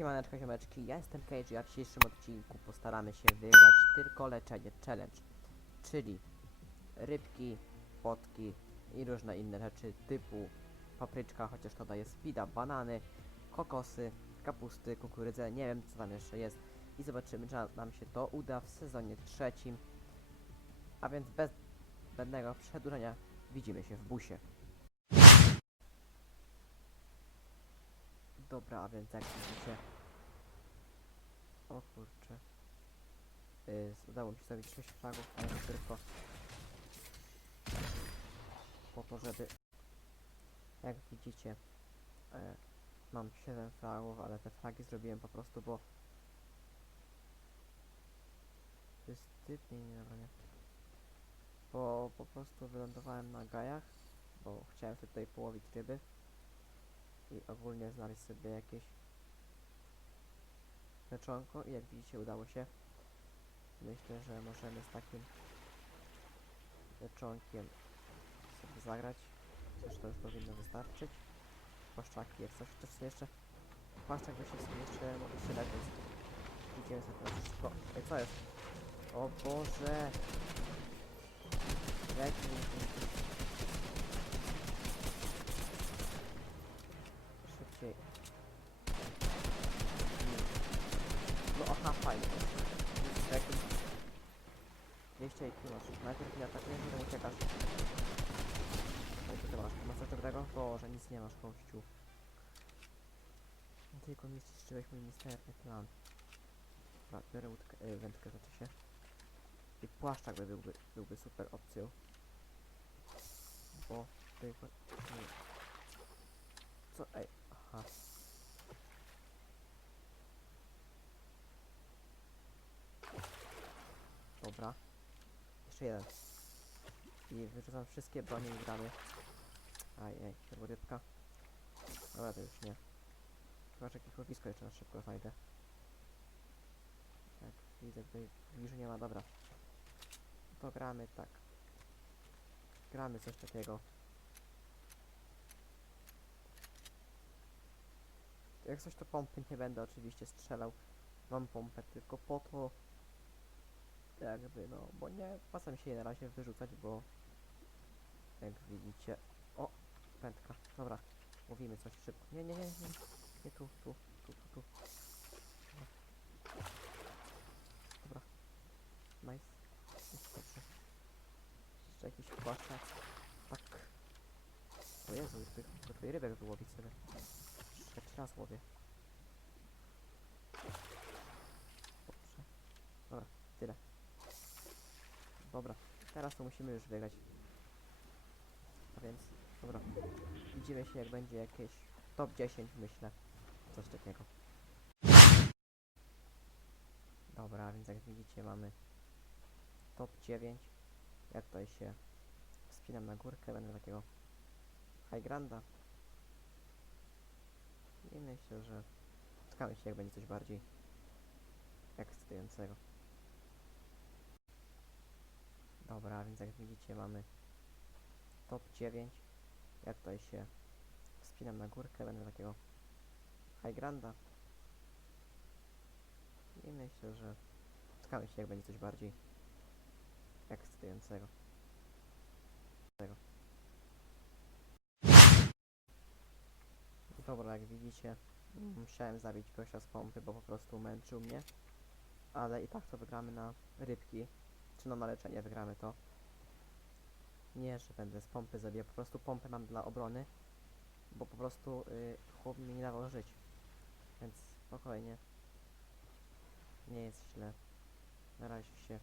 Siemaneczko, ziomeczki, ja jestem Cage, a w dzisiejszym odcinku postaramy się wygrać tylko leczenie challenge, czyli rybki, potki i różne inne rzeczy typu papryczka, chociaż to daje speeda, banany, kokosy, kapusty, kukurydzę, nie wiem co tam jeszcze jest i zobaczymy czy na- nam się to uda w sezonie trzecim, a więc bez zbędnego przedłużenia widzimy się w busie. Dobra, a więc jak widzicie... O kurczę. Yy, udało mi się zrobić 6 flagów, ale tylko po to, żeby... Jak widzicie, e, mam 7 flagów, ale te flagi zrobiłem po prostu, bo... To jest typ, nie, nie, dobra, nie. Bo po prostu wylądowałem na gajach, bo chciałem sobie tutaj połowić ryby i ogólnie znaleźć sobie jakieś leczonko i jak widzicie udało się. Myślę, że możemy z takim leczonkiem sobie zagrać. To już powinno wystarczyć. Płaszczaki, jak coś sobie jeszcze płaszczak by się w sumie jeszcze może się dać, więc idziemy sobie teraz szybko. Ej, co jest? O Boże! Leci mi tu. Szybciej. No aha, fajnie. Jakim... 200 IQ masz. Najpierw nie atakujesz, potem uciekasz. Co ty masz? Masz coś dobrego? Boże, nic nie masz, kościół. Tylko mi zniszczyłeś mój misterny plan. Dobra, biorę łódkę, y, wędkę, znaczy się. I płaszczak by byłby, byłby super opcją. Bo. Nie. Co? Ej, aha. Dobra. Jeszcze jeden. I wyrzucam wszystkie bronie i gramy. Aj, ej, rybka. Dobra, to już nie. Chyba, że jakieś łowisko jeszcze na szybko znajdę. Tak, widzę tutaj w bliżu nie ma, dobra. To gramy tak. Gramy coś takiego. Jak coś to pompy nie będę oczywiście strzelał. Mam pompę tylko po to, jakby no, bo nie pasam się jej na razie wyrzucać, bo jak widzicie, o, pętka, dobra, mówimy coś szybko, nie, nie, nie, nie, nie tu, tu, tu, tu, tu, dobra, nice, jest dobrze, jeszcze jakiś płaszczak, tak, o Jezu, ty, to tutaj rybek wyłowić sobie, trzeci raz łowię, dobra, tyle. Dobra, teraz to musimy już wygrać. A więc, dobra. Widzimy się jak będzie jakieś top 10 myślę. Coś takiego. Dobra, więc jak widzicie mamy top 9. Ja tutaj się wspinam na górkę, będę takiego high granda. I myślę, że spotkamy się jak będzie coś bardziej ekscytującego. Dobra, więc jak widzicie mamy top 9. Ja tutaj się wspinam na górkę, będę takiego high granda. I myślę, że spotkamy się jak będzie coś bardziej ekscytującego. Dobra, jak widzicie musiałem zabić gościa z pompy, bo po prostu męczył mnie. Ale i tak to wygramy na rybki czy no na leczenie wygramy to. Nie, że będę z pompy zabijał, po prostu pompę mam dla obrony, bo po prostu y, chłop mi nie dawał żyć. Więc spokojnie. Nie jest źle. Na razie się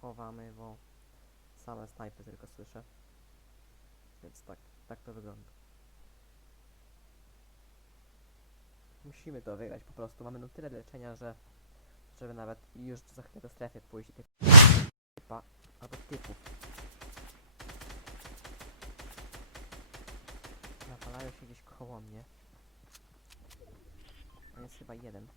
chowamy, bo same snajpy tylko słyszę. Więc tak, tak to wygląda. Musimy to wygrać po prostu. Mamy no tyle leczenia, że żeby nawet już za chwilę do strefy pójść i typa albo typów. Napalają się gdzieś koło mnie. Jest chyba jeden.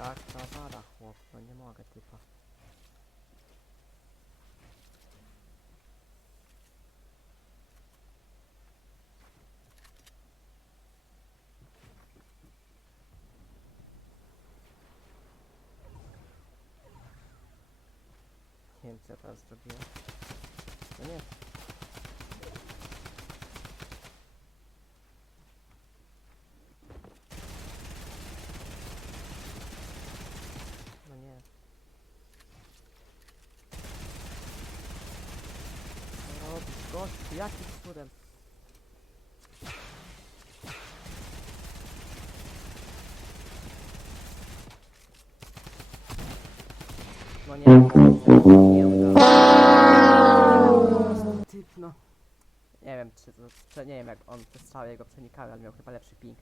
Jak ta wada, chłop, no nie mogę typa. Nie wiem co ja teraz zrobiłem. No nie. No nie. Co robisz, gościu? Jakim cudem? No nie, nie no. Nie wiem, czy to, czy, nie wiem jak on te jego przenikały, ale miał chyba lepszy ping.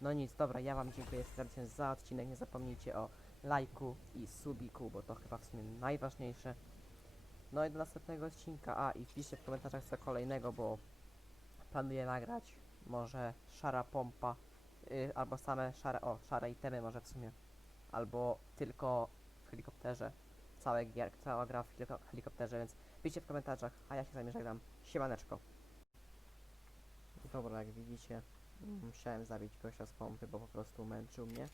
No nic, dobra, ja wam dziękuję serdecznie za odcinek, nie zapomnijcie o lajku i subiku, bo to chyba w sumie najważniejsze. No i do następnego odcinka, a i wpiszcie w komentarzach co kolejnego, bo planuję nagrać może szara pompa, y, albo same szare, o, szare itemy może w sumie, albo tylko w helikopterze, całe gier, cała gra w heliko- helikopterze, więc piszcie w komentarzach, a ja się z wami żegnam, siemaneczko. Dobra, jak widzicie, musiałem zabić gościa z pompy, bo po prostu męczył mnie,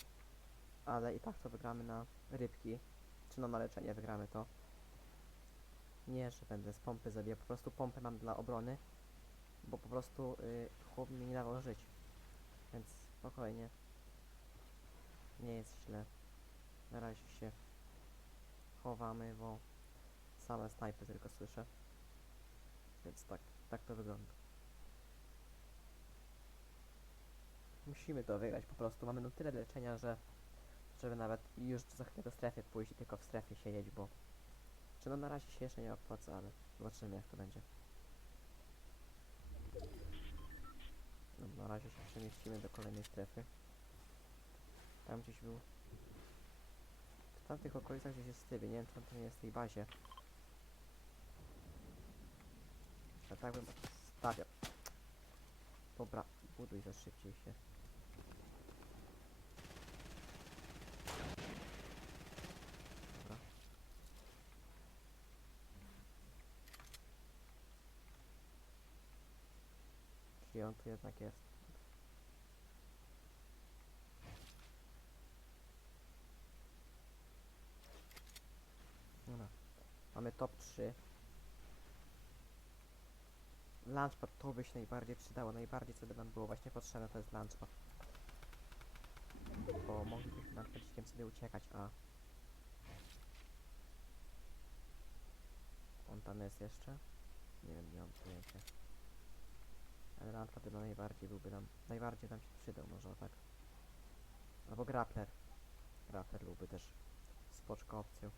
ale i tak to wygramy na rybki, czy no na leczenie wygramy to. Nie, że będę z pompy zabijał, po prostu pompę mam dla obrony, bo po prostu y, chłop mi nie dawał żyć, więc spokojnie, nie jest źle. Na razie się chowamy, bo same snajpy tylko słyszę, więc tak, tak to wygląda. Musimy to wygrać po prostu. Mamy no tyle leczenia, że żeby nawet już za chwilę do strefy pójść tylko w strefie siedzieć, bo czy no na razie się jeszcze nie opłaca, ale zobaczymy jak to będzie. No, na razie się przemieścimy do kolejnej strefy. Tam gdzieś był. W tamtych okolicach gdzieś jest tyby, nie wiem czy on to nie jest w tej bazie. A tak bym stawiał. Dobra, buduj za szybciej się. Czyli on tu jednak jest. Mamy top 3. Launchpad to by się najbardziej przydało, najbardziej co by nam było właśnie potrzebne to jest launchpad. Bo moglibyśmy launchpadem sobie uciekać, a... On tam jest jeszcze? Nie wiem, nie mam pojęcia. Launchpad chyba najbardziej byłby nam, najbardziej nam się przydał może tak. Albo grappler. Grappler byłby też spoczko opcją.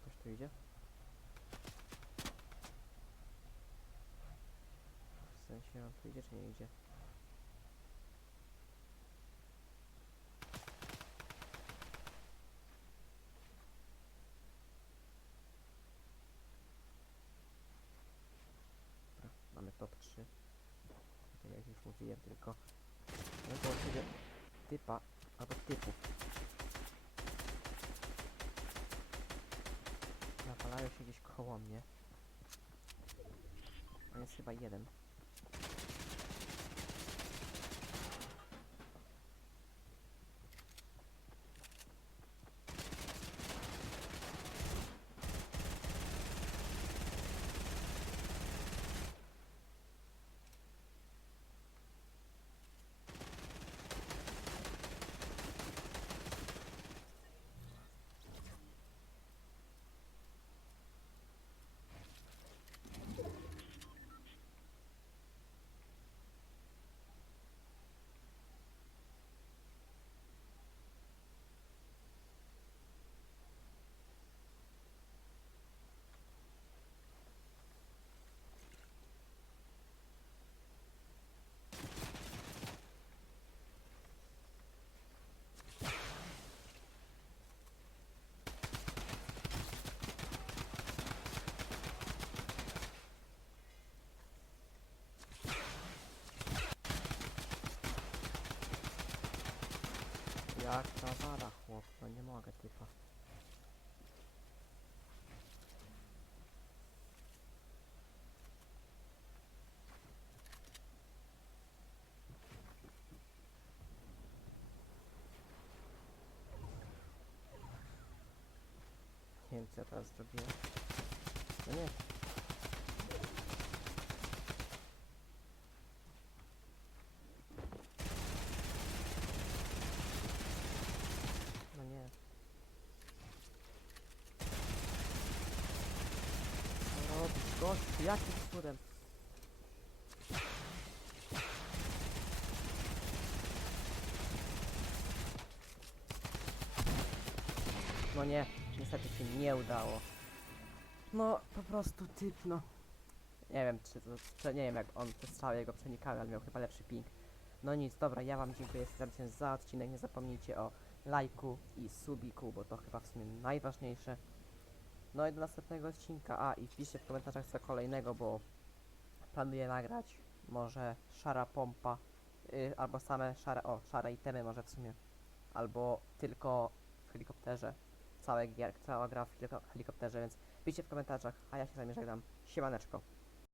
Ktoś tu idzie? W sensie on tu idzie czy nie idzie? Dobra, mamy top 3. Tak jak już mówiłem, tylko no to właściwie typa albo typów. Napalają się gdzieś koło mnie. A jest chyba jeden. Para chłop, no nie mogę typa. Nie wiem co ja teraz zrobiłem. No nie. No nie. Co robisz, gościu? Jakim cudem? No nie, niestety się nie udało. No, po prostu typ, no. Nie wiem, czy to, czy, nie wiem jak on te strzały jego przenikały, ale miał chyba lepszy ping. No nic, dobra, ja wam dziękuję serdecznie za odcinek. Nie zapomnijcie o lajku i subiku, bo to chyba w sumie najważniejsze. No i do następnego odcinka. A i wpiszcie w komentarzach co kolejnego, bo planuję nagrać może szara pompa, yy, albo same szare, o, szare itemy może w sumie, albo tylko w helikopterze. Całe cała gra w heliko- helikopterze, więc piszcie w komentarzach, a ja się z wami żegnam. Siemaneczko.